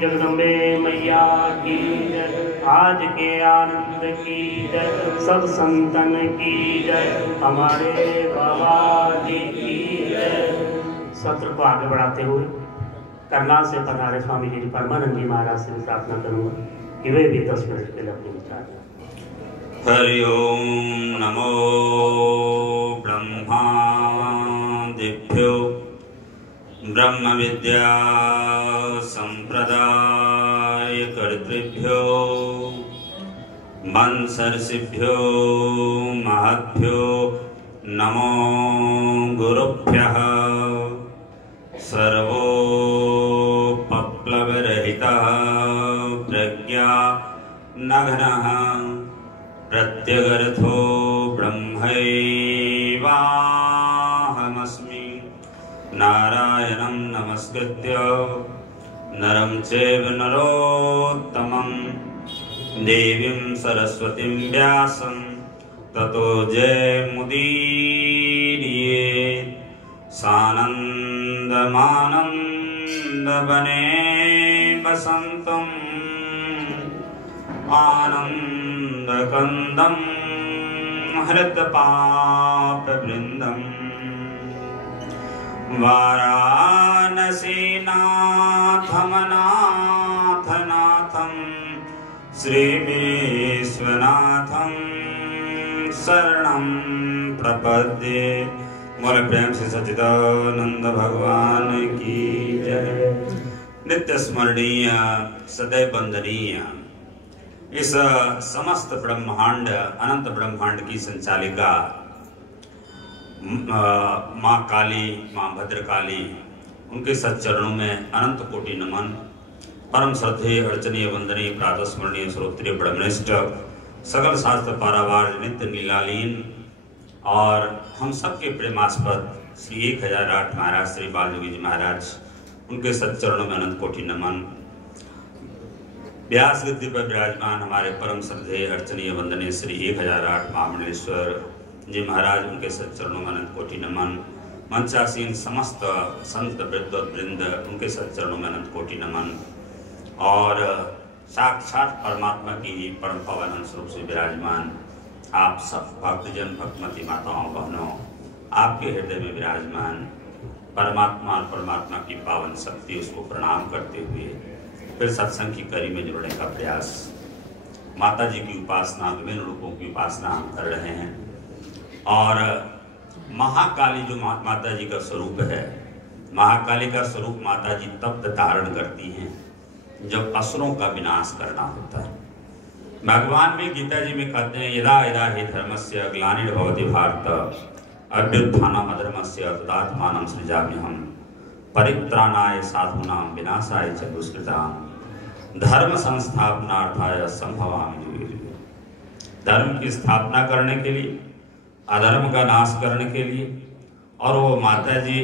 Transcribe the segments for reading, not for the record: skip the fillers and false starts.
जगदम्बे मैया की जय, आज के आनंद की जय, सब संतन की जय, हमारे बाबा जी की जय। सत्र को आगे बढ़ाते हुए करनाल से पधारे स्वामी जी परमानंद जी महाराज से प्रार्थना करूंगा कि वे भी 10 मिनट के लिए अपने विचार। हरि ओम नमो ब्रह्मादिभ्यो ब्रह्म विद्या संप्रदाय कर्तृभ्यो वंशर्षिभ्यो महद्भ्यो नमो गुरुभ्यः। सर्वोपप्लवरहितः प्रज्ञानघनः प्रत्यगर्थो ब्रह्मैवाहमस्मि। नारायणं नमस्कृत्य नरं चैव नरोत्तमं देवीं सरस्वतीं व्यासं ततो जयमुदीरयेत्। सानन्दमानन्दवने वसन्तम् आनन्दकन्दं हृतपापवृन्दम्। वाराणसीनाथमनाथनाथं श्रीविश्वनाथं शरणं प्रपद्ये। बोले प्रेम से सच्चिदानंद भगवान की जय। नित्य स्मरणीय सदैव वंदनीय इस समस्त ब्रह्मांड अनंत ब्रह्मांड की संचालिका माँ काली, माँ भद्रकाली, उनके सच्चरणों में अनंत कोटि नमन। परम श्रद्धेय अर्चनीय वंदनीय प्रातः स्मरणीय श्रोत्रिय ब्रह्मनिष्ठ सकल शास्त्र पारावार नित्य नीलालीन और हम सबके प्रेमास्पद श्री 1008 महाराज श्री बालयोगी जी महाराज, उनके सच्चरणों में अनंत कोटि नमन। व्यास गद्दी पर विराजमान हमारे परम श्रद्धेय अर्चनीय वंदनीय श्री 1008 महामंडलेश्वर जी महाराज, उनके सच्चरणों में अनंत कोटि नमन। मंचासीन समस्त संत वृंद, उनके सच्चरणों में अनंत कोटि नमन। और साक्षात परमात्मा की परम पावन स्वरूप से विराजमान आप सब भक्तजन भक्तमती माताओं बहनों, आपके हृदय में विराजमान परमात्मा और परमात्मा की पावन शक्ति, उसको प्रणाम करते हुए फिर सत्संग की कड़ी में जुड़ने का प्रयास। माता जी की उपासना, विभिन्न रूपों की उपासना हम कर रहे हैं। और महाकाली जो माता जी का स्वरूप है, महाकाली का स्वरूप माता जी तब धारण करती हैं जब असुरों का विनाश करना होता है। भगवान भी गीता जी में कहते हैं, यदा यदा हि धर्मस्य ग्लानिर्भवति भारत अभ्युत्थानम् अधर्मस्य तदात्मानं सृजाम्यहम् परित्राणाय साधूनां विनाशाय च दुष्कृतां धर्म संस्थापनार्थाय संभवामि युगे युगे। धर्म की स्थापना करने के लिए, अधर्म का नाश करने के लिए। और वो माता जी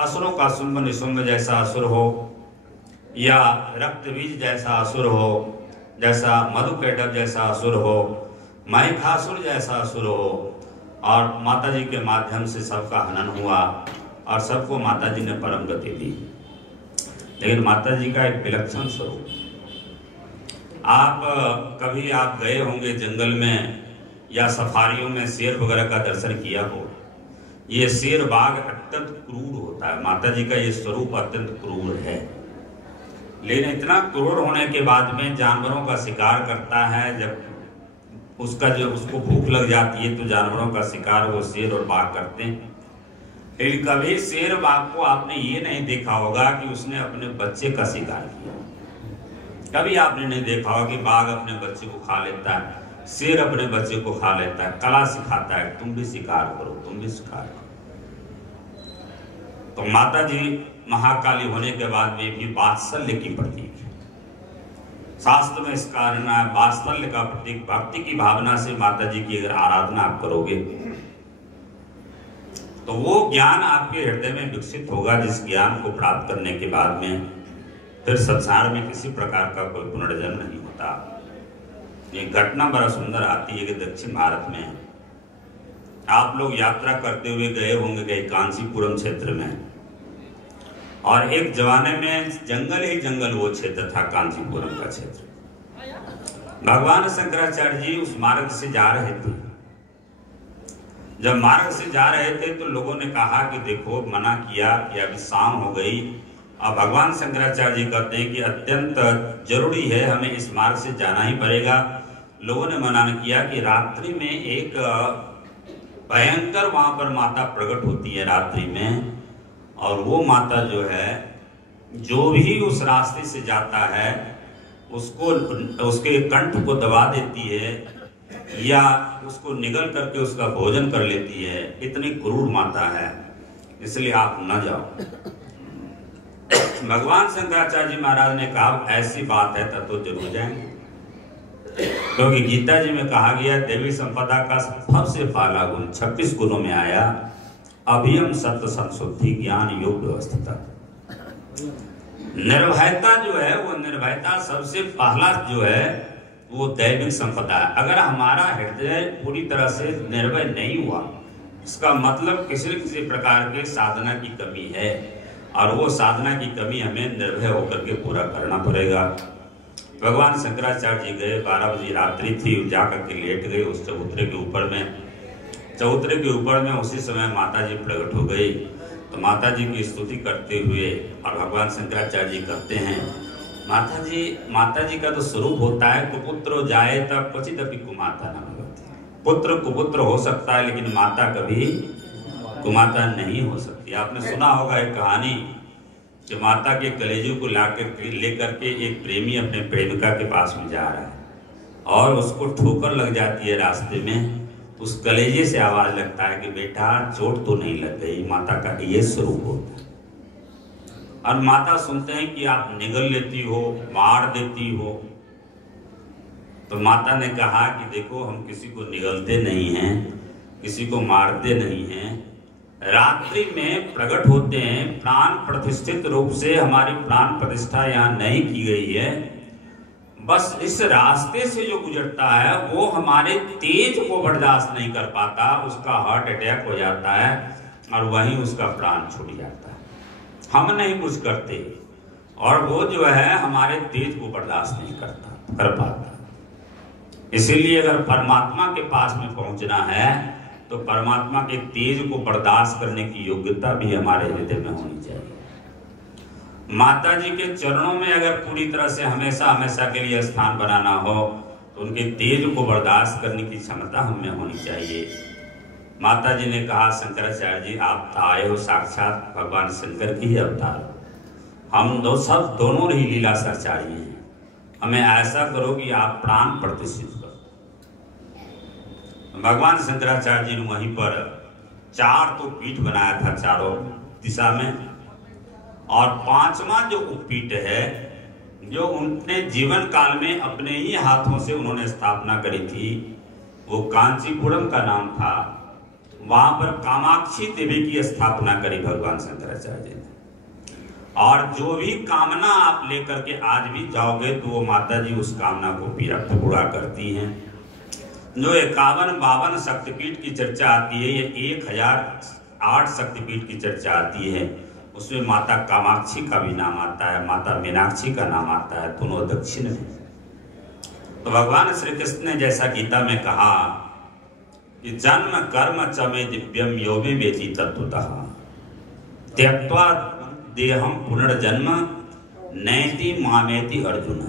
असुरों का शुंभ निशुंभ जैसा असुर हो, या रक्तबीज जैसा असुर हो, जैसा मधुकैटभ जैसा असुर हो, महिषासुर जैसा असुर हो, और माता जी के माध्यम से सबका हनन हुआ और सबको माता जी ने परम गति दी। लेकिन माता जी का एक विलक्षण स्वरूप, आप कभी आप गए होंगे जंगल में या सफारियों में शेर वगैरह का दर्शन किया हो। ये शेर बाघ अत्यंत क्रूर होता है, माता जी का ये स्वरूप अत्यंत क्रूर है। लेकिन इतना क्रूर होने के बाद में जानवरों का शिकार करता है। जब उसको भूख लग जाती है तो जानवरों का शिकार वो शेर और बाघ करते हैं। लेकिन कभी शेर बाघ को आपने ये नहीं देखा होगा कि उसने अपने बच्चे का शिकार किया। कभी आपने नहीं देखा होगा कि बाघ अपने बच्चे को खा लेता है, शेर अपने बच्चे को खा लेता है, कला सिखाता है, तुम भी शिकार करो, तुम भी शिकार करो। तो माता जी महाकाली होने के बाद में भी वात्सल्य की प्रतीक है। शास्त्र में इसका कहना है, वात्सल्य का प्रतीक, भक्ति की भावना से माता जी की अगर आराधना आप करोगे तो वो ज्ञान आपके हृदय में विकसित होगा, जिस ज्ञान को प्राप्त करने के बाद में फिर संसार में किसी प्रकार का कोई पुनर्जन्म नहीं होता। ये घटना बड़ा सुंदर आती है कि दक्षिण भारत में आप लोग यात्रा करते हुए गए होंगे कहीं कांचीपुरम क्षेत्र में, और एक जमाने में जंगल ही जंगल वो क्षेत्र था, कांचीपुरम का क्षेत्र। भगवान शंकराचार्य जी उस मार्ग से जा रहे थे। जब मार्ग से जा रहे थे तो लोगों ने कहा कि देखो, मना किया कि अभी शाम हो गई। अब भगवान शंकराचार्य जी कहते हैं कि अत्यंत जरूरी है, हमें इस मार्ग से जाना ही पड़ेगा। लोगों ने मना किया कि रात्रि में एक भयंकर वहां पर माता प्रकट होती है रात्रि में, और वो माता जो है, जो भी उस रास्ते से जाता है उसको, उसके कंठ को दबा देती है या उसको निगल करके उसका भोजन कर लेती है। इतनी क्रूर माता है, इसलिए आप न जाओ। भगवान शंकराचार्य जी महाराज ने कहा ऐसी बात है तब तो जरूर जाएंगे, क्योंकि गीता जी में कहा गया देवी संपदा का सबसे पहला गुण 26 गुणों में आया, अभियम सत्य संशुद्धि ज्ञान योग व्यवस्थिता। निर्भयता जो है, वो निर्भयता सबसे पहला जो है वो दैविक संपदा है। अगर हमारा हृदय पूरी तरह से निर्भय नहीं हुआ, इसका मतलब किसी न किसी प्रकार के साधना की कमी है, और वो साधना की कमी हमें निर्भय होकर के पूरा करना पड़ेगा। भगवान शंकराचार्य जी गए, 12 बजे रात्रि थी, जाकर के लेट गए उस चबूतरे के ऊपर में। चबूतरे के ऊपर में उसी समय माता जी प्रकट हो गई। तो माता जी की स्तुति करते हुए और भगवान शंकराचार्य जी कहते हैं, माता जी का तो स्वरूप होता है कुपुत्र जाए तब क्वचित अपि कुमाता न भवति। पुत्र कुपुत्र हो सकता है, लेकिन माता कभी कुमाता नहीं हो सकती। आपने सुना होगा एक कहानी कि माता के कलेजों को लेकर के एक प्रेमी अपने प्रेमिका के पास में जा रहा है और उसको ठोकर लग जाती है रास्ते में। उस कलेजे से आवाज लगता है कि बेटा चोट तो नहीं लग गई। माता का ये स्वरूप होता है। और माता सुनते हैं कि आप निगल लेती हो, मार देती हो। तो माता ने कहा कि देखो, हम किसी को निगलते नहीं हैं, किसी को मारते नहीं हैं, रात्रि में प्रकट होते हैं। प्राण प्रतिष्ठित रूप से हमारी प्राण प्रतिष्ठा यहाँ नहीं की गई है। बस इस रास्ते से जो गुजरता है वो हमारे तेज को बर्दाश्त नहीं कर पाता, उसका हार्ट अटैक हो जाता है और वहीं उसका प्राण छूट जाता है। हम नहीं कुछ करते और वो जो है हमारे तेज को बर्दाश्त नहीं कर पाता। इसीलिए अगर परमात्मा के पास में पहुंचना है तो परमात्मा के तेज को बर्दाश्त करने की योग्यता भी हमारे हृदय में होनी चाहिए। माता जी के चरणों में अगर पूरी तरह से हमेशा हमेशा के लिए स्थान बनाना हो तो उनके तेज को बर्दाश्त करने की क्षमता हम में होनी चाहिए। माता जी ने कहा, शंकराचार्य जी आप आए हो साक्षात भगवान शंकर की ही अवतार। हम दोनों ही लीलाशाचार्य हैं। हमें ऐसा करो कि आप प्राण प्रतिष्ठित करो। भगवान शंकराचार्य जी ने वहीं पर 4 तो पीठ बनाया था चारों दिशा में, और 5वां जो उपपीठ है जो उनने जीवन काल में अपने ही हाथों से उन्होंने स्थापना करी थी, वो कांचीपुरम का नाम था। वहां पर कामाक्षी देवी की स्थापना करी भगवान शंकराचार्य जी ने। और जो भी कामना आप लेकर के आज भी जाओगे तो वो माता जी उस कामना को पूरा करती हैं। जो 51-52 शक्तिपीठ की चर्चा आती है, ये 1008 शक्तिपीठ की चर्चा आती है, उसमें माता कामाक्षी का भी नाम आता है, माता मीनाक्षी का नाम आता है, दोनों दक्षिण में। तो भगवान श्री कृष्ण ने जैसा गीता में कहा कि जन्म कर्म च मे दिव्यम यो मे वेति तत्वतः त्यक्त्वा देहम पुनर्जन्म नैति मामेति अर्जुन।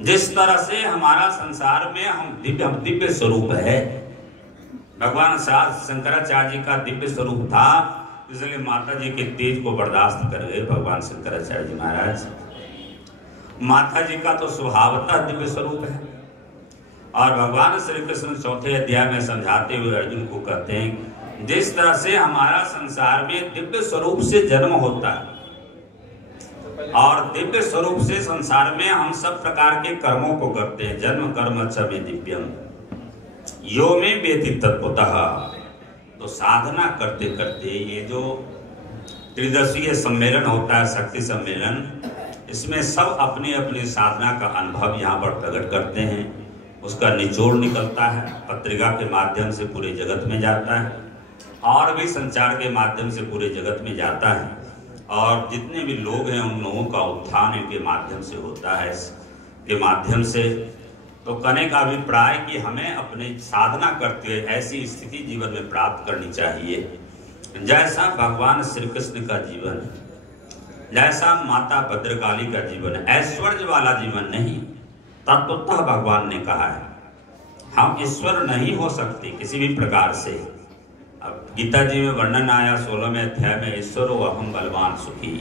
जिस तरह से हमारा संसार में हम दिव्य स्वरूप है, भगवान शंकराचार्य जी का दिव्य स्वरूप था, इसलिए माता जी के तेज को बर्दाश्त कर गए भगवान शंकराचार्य जी महाराज। माता जी का तो स्वभावतः दिव्य स्वरूप है। और भगवान श्री कृष्ण 4थे अध्याय में समझाते हुए अर्जुन को कहते हैं, जिस तरह से हमारा संसार में दिव्य स्वरूप से जन्म होता है और दिव्य स्वरूप से संसार में हम सब प्रकार के कर्मों को करते हैं, जन्म कर्म च मे दिव्यम यो मे वेति तत्वतः। तो साधना करते करते ये जो त्रिदशीय सम्मेलन होता है, शक्ति सम्मेलन, इसमें सब अपनी अपनी साधना का अनुभव यहाँ पर प्रकट करते हैं। उसका निचोड़ निकलता है, पत्रिका के माध्यम से पूरे जगत में जाता है और भी संचार के माध्यम से पूरे जगत में जाता है। और जितने भी लोग हैं उन लोगों का उत्थान इनके माध्यम से होता है, के माध्यम से। तो कहने का अभिप्राय कि हमें अपनी साधना करते हुए ऐसी स्थिति जीवन में प्राप्त करनी चाहिए जैसा भगवान श्री कृष्ण का जीवन है, जैसा माता भद्रकाली का जीवन है, ऐश्वर्य वाला जीवन नहीं। तत्वतः भगवान ने कहा है हम ईश्वर नहीं हो सकते किसी भी प्रकार से। अब गीता जी में वर्णन आया 16वें अध्याय में, ईश्वर हो अहम बलवान सुखी।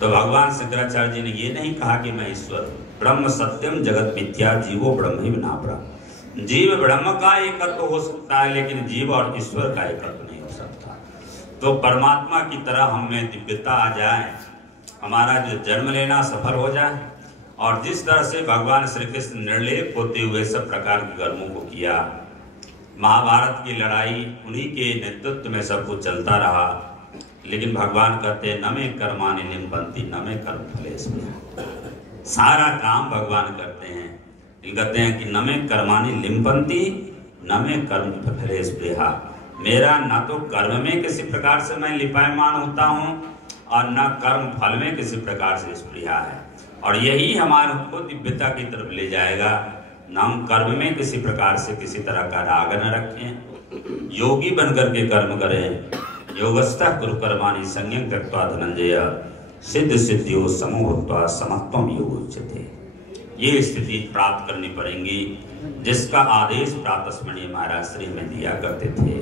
तो भगवान शंकराचार्य जी ने ये नहीं कहा कि मैं ईश्वर, ब्रह्म सत्यम जगत मिथ्या जीवो ब्रह्म ही ना ब्रह्म। जीव ब्रह्म का एकत्व हो सकता है लेकिन जीव और ईश्वर का एकत्व नहीं हो सकता। तो परमात्मा की तरह हमें दिव्यता आ जाए, हमारा जो जन्म लेना सफल हो जाए, और जिस तरह से भगवान श्री कृष्ण निर्लेप होते हुए सब प्रकार के कर्मों को किया, महाभारत की लड़ाई उन्हीं के नेतृत्व में सब कुछ चलता रहा। लेकिन भगवान कहते हैं न में कर्मानि लिम्पन्ति न में कर्म फलेषु। सारा काम भगवान करते हैं, कहते हैं कि न में कर्मानि लिम्पन्ति न में कर्म फलेषु। मेरा न तो कर्म में किसी प्रकार से मैं लिपायमान होता हूँ और न कर्म फल में किसी प्रकार से स्पृहा है। और यही हमारे को दिव्यता की तरफ ले जाएगा। न हम कर्म में किसी प्रकार से किसी तरह का राग न रखें, योगी बनकर के कर्म करें। योगस्थः कुरु कर्माणि संयम त्यक्त्वा धनंजय सिद्ध सिद्धियो समो भूत्वा समत्वम योग उच्यते। ये स्थिति प्राप्त करनी पड़ेगी जिसका आदेश प्रातस्मरणीय महाराज श्री में दिया करते थे।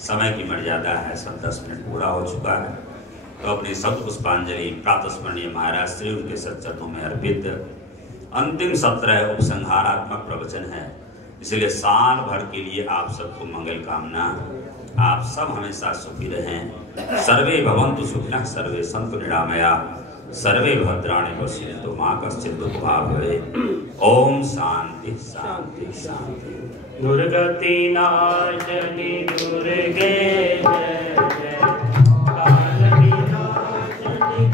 समय की मर्यादा है, सब 10 मिनट पूरा हो चुका है। तो अपनी सब पुष्पांजलि प्रातस्मरणीय महाराज श्री उनके सच्चरणों में अर्पित। अंतिम सत्र है, उपसंहारात्मक प्रवचन है, इसलिए साल भर के लिए आप सबको मंगल कामना। आप सब हमेशा सुखी रहें। सर्वे भवन्तु सुखिनः, सर्वे सन्तु निरामयाः, सर्वे भद्राणि पश्यन्तु मा कश्चित् दुःखभाग् भवेत्। ओम शांति शांति शांति। दुर्गति नाशनी दुर्गे जय जय, काल विनाशनी